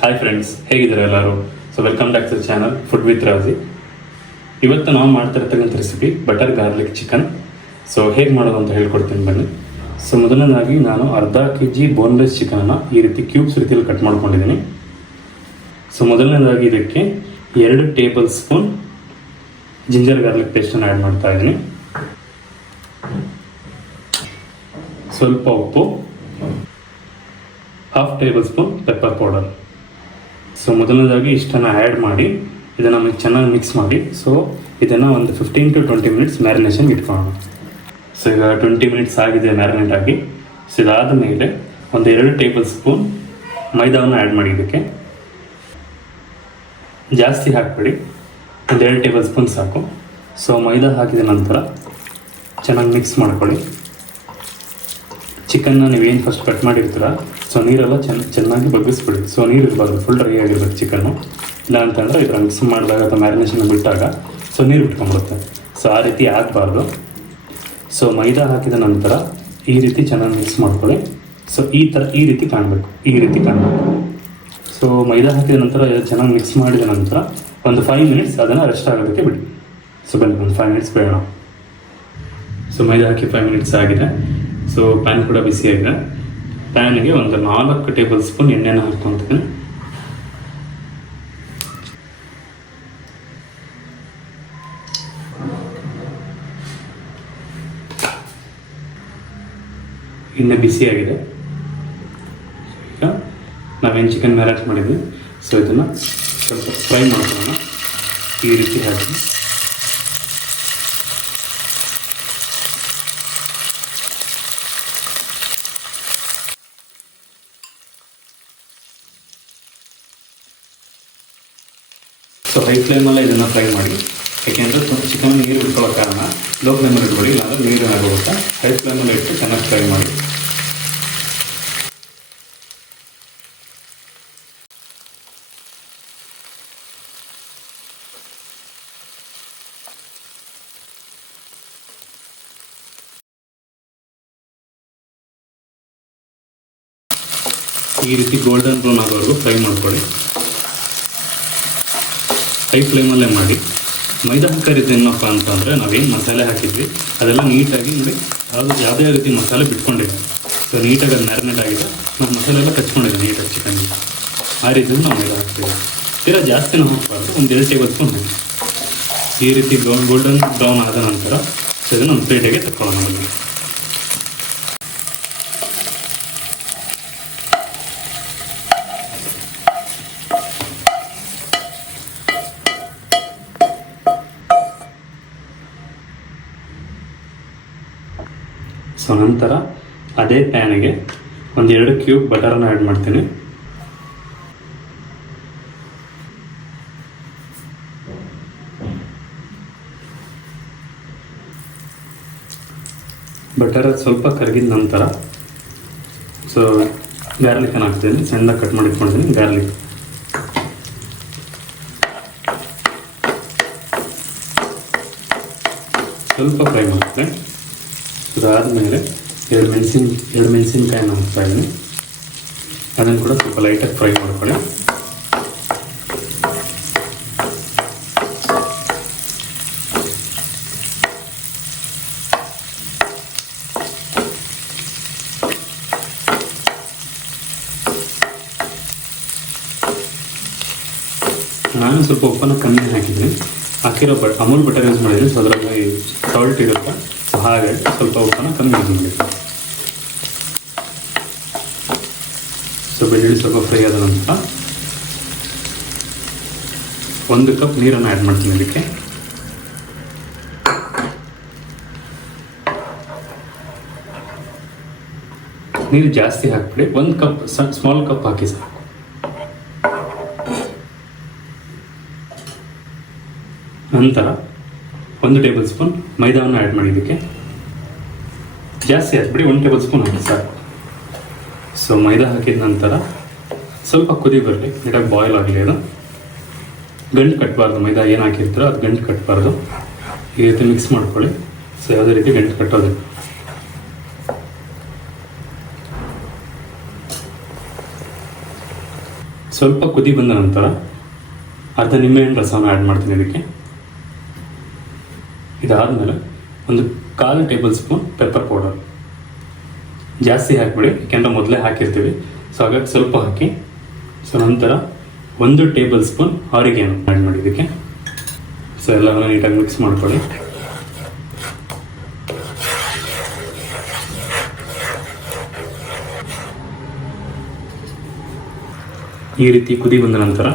Hi friends, ಹೇಗಿದ್ದಾರೆ ಎಲ್ಲರೂ? So welcome back to the channel food with Raji. ಇವತ್ತು ನಾವು ಮಾಡ್ತಾ ಇರ್ತಕ್ಕಂಥ recipe butter garlic chicken. So ಹೇಗೆ ಮಾಡೋದು ಅಂತ ಹೇಳ್ಕೊಡ್ತೀನಿ ಬನ್ನಿ. ಸೊ ಮೊದಲನೇದಾಗಿ ನಾನು ಅರ್ಧ kg ಬೋನ್ಲೆಸ್ ಚಿಕನನ್ನು ಈ ರೀತಿ ಕ್ಯೂಬ್ಸ್ ರೀತಿಯಲ್ಲಿ ಕಟ್ ಮಾಡ್ಕೊಂಡಿದ್ದೀನಿ. ಸೊ ಮೊದಲನೇದಾಗಿ ಇದಕ್ಕೆ 2 ಟೇಬಲ್ ಸ್ಪೂನ್ ಜಿಂಜರ್ ಗಾರ್ಲಿಕ್ ಪೇಸ್ಟನ್ನು ಆ್ಯಡ್ ಮಾಡ್ತಾ ಇದ್ದೀನಿ. ಸ್ವಲ್ಪ ಉಪ್ಪು, 1/2 table spoon pepper powder. So ಮೊದಲನೇದಾಗಿ ಇಷ್ಟನ್ನು ಆ್ಯಡ್ ಮಾಡಿ ಇದನ್ನು ಚೆನ್ನಾಗಿ ಮಿಕ್ಸ್ ಮಾಡಿ. ಸೊ ಇದನ್ನು ಒಂದು 15 to 20 ಮಿನಿಟ್ಸ್ ಮ್ಯಾರಿನೇಷನ್ ಇಟ್ಕೊಳ್ಳೋಣ. ಸೊ ಈಗ 20 ಮಿನಿಟ್ಸ್ ಆಗಿದೆ ಮ್ಯಾರಿನೇಟ್ ಆಗಿ. ಸೊ ಇದಾದ ಮೇಲೆ ಒಂದು 2 ಟೇಬಲ್ ಸ್ಪೂನ್ ಮೈದಾವನ್ನು ಆ್ಯಡ್ ಮಾಡಿ. ಇದಕ್ಕೆ ಜಾಸ್ತಿ ಹಾಕಬೇಡಿ, ಒಂದು 2 ಟೇಬಲ್ ಸ್ಪೂನ್ ಸಾಕು. ಸೊ ಮೈದಾ ಹಾಕಿದ ನಂತರ ಚೆನ್ನಾಗಿ ಮಿಕ್ಸ್ ಮಾಡ್ಕೊಳ್ಳಿ. ಚಿಕನ್ನ ನೀವೇನು ಫಸ್ಟ್ ಕಟ್ ಮಾಡಿರ್ತೀರ, ಸೊ ನೀರೆಲ್ಲ ಚೆನ್ನಾಗಿ ಬಗ್ಗಿಸ್ಬಿಡಿ. ಸೊ ನೀರು ಇರಬಾರ್ದು, ಫುಲ್ ಡ್ರೈ ಆಗಿರ್ಬೇಕು ಚಿಕನ್ನು. ಇಲ್ಲ ಅಂತಂದರೆ ಇದರ ಮಿಕ್ಸ್ ಮಾಡಿದಾಗ ಅಥವಾ ಮ್ಯಾರಿನೇಷನ್ ಬಿಟ್ಟಾಗ ಸೊ ನೀರು ಬಿಟ್ಕೊಂಡ್ಬಿಡುತ್ತೆ. ಸೊ ಆ ರೀತಿ ಆಗಬಾರ್ದು. ಸೊ ಮೈದಾ ಹಾಕಿದ ನಂತರ ಈ ರೀತಿ ಚೆನ್ನಾಗಿ ಮಿಕ್ಸ್ ಮಾಡ್ಕೊಳ್ಳಿ. ಸೊ ಈ ರೀತಿ ಕಾಣಬೇಕು. ಸೊ ಮೈದಾ ಹಾಕಿದ ನಂತರ ಚೆನ್ನಾಗಿ ಮಿಕ್ಸ್ ಮಾಡಿದ ನಂತರ ಒಂದು 5 ಮಿನಿಟ್ಸ್ ಅದನ್ನು ರೆಸ್ಟ್ ಆಗೋದಕ್ಕೆ ಬಿಡಿ. ಸೊ ಬನ್ನಿ, ಒಂದು 5 ಮಿನಿಟ್ಸ್ ಬೇಡ. ಸೊ ಮೈದಾ ಹಾಕಿ 5 ಮಿನಿಟ್ಸ್ ಆಗಿದೆ. ಸೊ ಪ್ಯಾನ್ ಕೂಡ ಬಿಸಿಯಾಗಿದೆ. ಪ್ಯಾನಿಗೆ ಒಂದು 4 ಟೇಬಲ್ ಸ್ಪೂನ್ ಎಣ್ಣೆನ ಹಾಕ್ಕೊತೀನಿ. ಎಣ್ಣೆ ಬಿಸಿಯಾಗಿದೆ. ಈಗ ನಾವೇನು ಚಿಕನ್ ಮ್ಯಾರಿನೇಟ್ ಮಾಡಿದ್ವಿ, ಸೊ ಇದನ್ನು ಸ್ವಲ್ಪ ಫ್ರೈ ಮಾಡ್ಕೊಳ್ಳೋಣ. ಈ ರೀತಿ ಹಾಕಿ ಸೊ ಹೈ ಫ್ಲೇಮಲ್ಲೇ ಇದನ್ನು ಫ್ರೈ ಮಾಡಿ. ಯಾಕೆಂದರೆ ಚಿಕನ್ ನೀರು ಬಿಟ್ಕೊಳ್ಳೋ ಕಾರಣ ಲೋ ಫ್ಲೇಮಲ್ಲಿ ಇಟ್ಬಿಡಿ, ಇಲ್ಲಾಂದರೆ ನೀರು ಆಗೋಗುತ್ತೆ. ಹೈ ಫ್ಲೇಮಲ್ಲಿ ಇಟ್ಟು ಚೆನ್ನಾಗಿ ಫ್ರೈ ಮಾಡಿ. ಈ ರೀತಿ ಗೋಲ್ಡನ್ ಬ್ರೌನ್ ಆಗೋವರೆಗೂ ಫ್ರೈ ಮಾಡ್ಕೊಳ್ಳಿ. ಹೈ ಫ್ಲೇಮಲ್ಲೇ ಮಾಡಿ. ಮೈದಾ ಹಾಕಿದ್ದು ಏನಪ್ಪ ಅಂತಂದರೆ ನಾವೇನು ಮಸಾಲೆ ಹಾಕಿದ್ವಿ ಅದೆಲ್ಲ ನೀಟಾಗಿ ನೋಡಿ ಯಾವುದೇ ರೀತಿ ಮಸಾಲೆ ಬಿಟ್ಕೊಂಡಿದೆ. ಸೊ ನೀಟಾಗಿ ಅದು ಮ್ಯಾರಿನೇಟ್ ಆಗಿದೆ. ಮತ್ತು ಮಸಾಲೆ ಎಲ್ಲ ಕಚ್ಕೊಂಡಿದೆ ನೀಟಾಗಿ ಚಿಕನ್ಗೆ. ಆ ರೀತಿ ನಾವು ಮೈದಾ ಹಾಕ್ತೀವಿ. ತೀರಾ ಜಾಸ್ತಿನೂ ಹಾಕಬಾರ್ದು, ಒಂದು 2 ಟೇಬಲ್ ಸ್ಪೂನ್ ಹಾಕಿ. ಈ ರೀತಿ ಗೋಲ್ಡನ್ ಬ್ರೌನ್ ಆದ ನಂತರ ಸೊ ಇದನ್ನು ಒಂದು ಪ್ಲೇಟಿಗೆ ತಗೊಳ್ಳೋಣ. ಸೊ ನಂತರ ಅದೇ ಪ್ಯಾನಿಗೆ ಒಂದು 2 ಕ್ಯೂಬ್ ಬಟರನ್ನು ಆ್ಯಡ್ ಮಾಡ್ತೀನಿ. ಬಟರ್ ಸ್ವಲ್ಪ ಕರಗಿದ ನಂತರ ಸೊ ಗಾರ್ಲಿಕನ್ನು ಹಾಕ್ತೀನಿ. ಸಣ್ಣದಾಗಿ ಕಟ್ ಮಾಡಿ ಇಟ್ಕೊಂಡಿದ್ದೀನಿ ಗಾರ್ಲಿಕ್. ಸ್ವಲ್ಪ ಫ್ರೈ ಮಾಡ್ತೀನಿ. ಅದಾದಮೇಲೆ 2 ಮೆಣಸಿನ್ಕಾಯಿನ ಹಾಕ್ತಾ ಇದ್ದೀನಿ. ಅದನ್ನು ಕೂಡ ಸ್ವಲ್ಪ ಲೈಟಾಗಿ ಫ್ರೈ ಮಾಡ್ಕೊಳ್ಳಿ. ನಾನು ಸ್ವಲ್ಪ ಉಪ್ಪನ್ನು ಕಮ್ಮಿ ಹಾಕಿದ್ದೀನಿ. ಹಾಕಿರೋ ಅಮೂಲ್ ಬಟರ್ ಯೂಸ್ ಮಾಡಿದ್ದೀನಿ. ಸೊ ಅದರಲ್ಲಿ ಸಾಲ್ಟ್ ಇರುತ್ತೆ, ಹಾಗೆ ಸ್ವಲ್ಪ ಉಪ್ಪನ್ನು ಕಮ್ಮಿ ಯೂಸ್ ಮಾಡಿದ್ದೀನಿ. ಸೊ ಬೆಳ್ಳುಳ್ಳಿ ಸ್ವಲ್ಪ ಫ್ರೈ ಆದ ನಂತರ 1 ಕಪ್ ನೀರನ್ನು ಆ್ಯಡ್ ಮಾಡ್ತೀನಿ. ಇದಕ್ಕೆ ನೀರು ಜಾಸ್ತಿ ಹಾಕ್ಬಿಡಿ. 1 ಕಪ್ ಸ್ಮಾಲ್ ಕಪ್ ಹಾಕಿ ಸಾಕು. ನಂತರ 1 ಟೇಬಲ್ ಸ್ಪೂನ್ ಮೈದಾವನ್ನು ಆ್ಯಡ್ ಮಾಡಿ. ಇದಕ್ಕೆ ಜಾಸ್ತಿ ಹಾಕ್ಬಿಡಿ, 1 ಟೇಬಲ್ ಸ್ಪೂನ್ ಹಾಕಿ ಸಾಕು. ಸೊ ಮೈದಾ ಹಾಕಿದ ನಂತರ ಸ್ವಲ್ಪ ಕುದಿ ಬರಲಿ, ನೀಟಾಗಿ ಬಾಯ್ಲ್ ಆಗಲಿ. ಅದು ಗಂಟು ಕಟ್ಟಬಾರ್ದು. ಮೈದಾ ಏನು ಹಾಕಿರ್ತೀರೋ ಅದು ಗಂಟು ಕಟ್ಟಬಾರ್ದು. ಈ ರೀತಿ ಮಿಕ್ಸ್ ಮಾಡ್ಕೊಳ್ಳಿ. ಸೊ ಯಾವುದೇ ರೀತಿ ಗಂಟು ಕಟ್ಟೋದಿಲ್ಲ. ಸ್ವಲ್ಪ ಕುದಿ ಬಂದ ನಂತರ ಅರ್ಧ ನಿಂಬೆಹಣ್ಣು ರಸವನ್ನು ಆ್ಯಡ್ ಮಾಡ್ತೀನಿ ಇದಕ್ಕೆ. ಇದಾದಮೇಲೆ ಒಂದು 1/4 ಟೇಬಲ್ ಸ್ಪೂನ್ ಪೆಪ್ಪರ್ ಪೌಡರ್. ಜಾಸ್ತಿ ಹಾಕಿಬಿಡಿ, ಯಾಕೆಂದರೆ ಮೊದಲೇ ಹಾಕಿರ್ತೀವಿ. ಸೊ ಹಾಗಾಗಿ ಸ್ವಲ್ಪ ಹಾಕಿ. ಸೊ ನಂತರ 1 ಟೇಬಲ್ ಸ್ಪೂನ್ ಆರಿಗ್ಯಾನೋ ಆ್ಯಡ್ ಮಾಡಿ ಇದಕ್ಕೆ. ಸೊ ಎಲ್ಲವನ್ನು ನೀಟಾಗಿ ಮಿಕ್ಸ್ ಮಾಡ್ಕೊಳ್ಳಿ. ಈ ರೀತಿ ಕುದಿ ಬಂದ ನಂತರ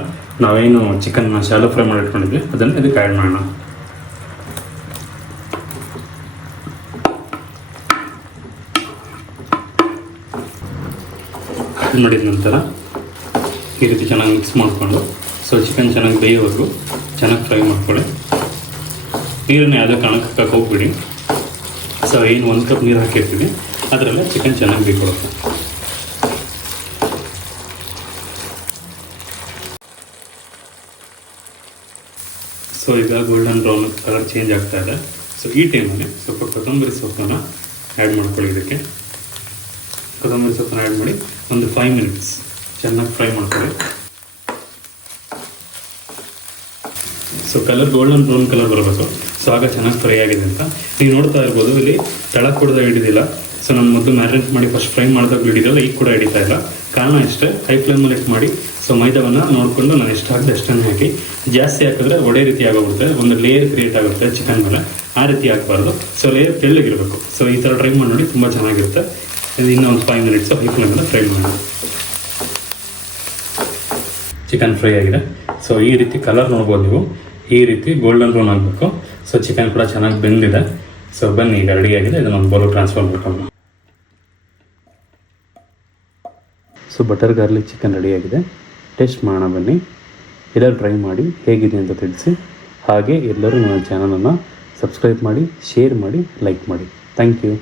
ನಾವೇನು ಚಿಕನ್ನ ಶಾಲೋ ಫ್ರೈ ಮಾಡಿ ಇಟ್ಕೊಂಡಿದ್ವಿ ಅದನ್ನು ಇದಕ್ಕೆ ಆ್ಯಡ್ ಮಾಡೋಣ. ಮಾಡಿದ ನಂತರ ಈ ರೀತಿ ಚೆನ್ನಾಗಿ ಮಿಕ್ಸ್ ಮಾಡಿಕೊಂಡು ಸೊ ಚಿಕನ್ ಚೆನ್ನಾಗಿ ಬೇಯೋವರೆಗೂ ಚೆನ್ನಾಗಿ ಫ್ರೈ ಮಾಡ್ಕೊಳ್ಳಿ. ನೀರನ್ನು ಯಾವುದೇ ಕಾರಣಕ್ಕೆ ಹಾಕಕ್ಕೆ ಹೋಗ್ಬಿಡಿ. ಸೊ ಏನು 1 ಕಪ್ ನೀರು ಹಾಕಿರ್ತೀವಿ ಅದರಲ್ಲೇ ಚಿಕನ್ ಚೆನ್ನಾಗಿ ಬೇಯ್ಕೊಳ್ಳುತ್ತೆ. ಸೊ ಈಗ ಗೋಲ್ಡನ್ ಬ್ರೌನ್ ಕಲರ್ ಚೇಂಜ್ ಆಗ್ತಾ ಇದೆ. ಸೊ ಈ ಟೈಮಲ್ಲಿ ಸ್ವಲ್ಪ ಕೊತ್ತಂಬರಿ ಸೊಪ್ಪನ್ನು ಆ್ಯಡ್ ಮಾಡ್ಕೊಳ್ಳಿ ಇದಕ್ಕೆ. ಕೊತ್ತಂಬರಿ ಸೊಪ್ಪನ್ನು ಆ್ಯಡ್ ಮಾಡಿ ಒಂದು 5 ಮಿನಿಟ್ಸ್ ಚೆನ್ನಾಗಿ ಫ್ರೈ ಮಾಡ್ಕೊಳ್ಳಿ. So colour golden brown colour ಬರಬೇಕು. ಸೊ ಆಗ ಚೆನ್ನಾಗಿ ಫ್ರೈ ಆಗಿದೆ ಅಂತ ನೀವು ನೋಡ್ತಾ ಇರ್ಬೋದು. ಇಲ್ಲಿ ತಳ ಕೂಡ ಹಿಡಿದಿಲ್ಲ. ಸೊ ನಾನು ಮೊದಲು ಮ್ಯಾರಿನೇಟ್ ಮಾಡಿ ಫಸ್ಟ್ ಫ್ರೈ ಮಾಡಿದಾಗ ಹಿಡಿದಿಲ್ಲ, ಈಗ ಕೂಡ ಹಿಡಿತಾ ಇಲ್ಲ. ಕಾರಣ ಇಷ್ಟೇ, ಹೈ ಫ್ಲೇಮಲ್ಲಿ ಇಟ್ಟು ಮಾಡಿ. ಸೊ ಮೈದಾವನ್ನು ನೋಡಿಕೊಂಡು ನಾನು ಎಷ್ಟು ಹಾಕಿದೆ ಅಷ್ಟನ್ನು ಹಾಕಿ. ಜಾಸ್ತಿ ಹಾಕಿದ್ರೆ ಒಡೆ ರೀತಿ ಆಗೋಗುತ್ತೆ, ಒಂದು ಲೇಯರ್ ಕ್ರಿಯೇಟ್ ಆಗುತ್ತೆ ಚಿಕನ್ ಮೇಲೆ. ಆ ರೀತಿ ಆಗಬಾರ್ದು. So layer ತೆಳ್ಳಗಿರಬೇಕು. ಸೊ ಈ ಥರ ಟ್ರೈ ಮಾಡಿ ನೋಡಿ, ತುಂಬ ಚೆನ್ನಾಗಿರುತ್ತೆ. ಇದು ಇನ್ನೂ ಒಂದು 5 ಮಿನಿಟ್ಸು ಹೈ ಫ್ಲೇಮಲ್ಲಿ ಫ್ರೈ ಮಾಡಿ. ಚಿಕನ್ ಫ್ರೈ ಆಗಿದೆ. ಸೊ ಈ ರೀತಿ ಕಲರ್ ನೋಡ್ಬೋದು ನೀವು. ಈ ರೀತಿ ಗೋಲ್ಡನ್ ಬ್ರೌನ್ ಆಗಬೇಕು. ಸೊ ಚಿಕನ್ ಕೂಡ ಚೆನ್ನಾಗಿ ಬೆಂದಿದೆ. ಸೊ ಬನ್ನಿ, ಈಗ ರೆಡಿಯಾಗಿದೆ. ಇದನ್ನು ಒಂದು ಬೌಲ್ ಟ್ರಾನ್ಸ್ಫರ್ ಮಾಡ್ಕೊಳ್ಳೋಣ. ಸೊ ಬಟರ್ ಗಾರ್ಲಿಕ್ ಚಿಕನ್ ರೆಡಿಯಾಗಿದೆ. ಟೇಸ್ಟ್ ಮಾಡೋಣ ಬನ್ನಿ. ಎಲ್ಲರೂ ಟ್ರೈ ಮಾಡಿ ಹೇಗಿದೆ ಅಂತ ತಿಳಿಸಿ. ಹಾಗೆ ಎಲ್ಲರೂ ನನ್ನ ಚಾನಲನ್ನು ಸಬ್ಸ್ಕ್ರೈಬ್ ಮಾಡಿ, ಶೇರ್ ಮಾಡಿ, ಲೈಕ್ ಮಾಡಿ. Thank you.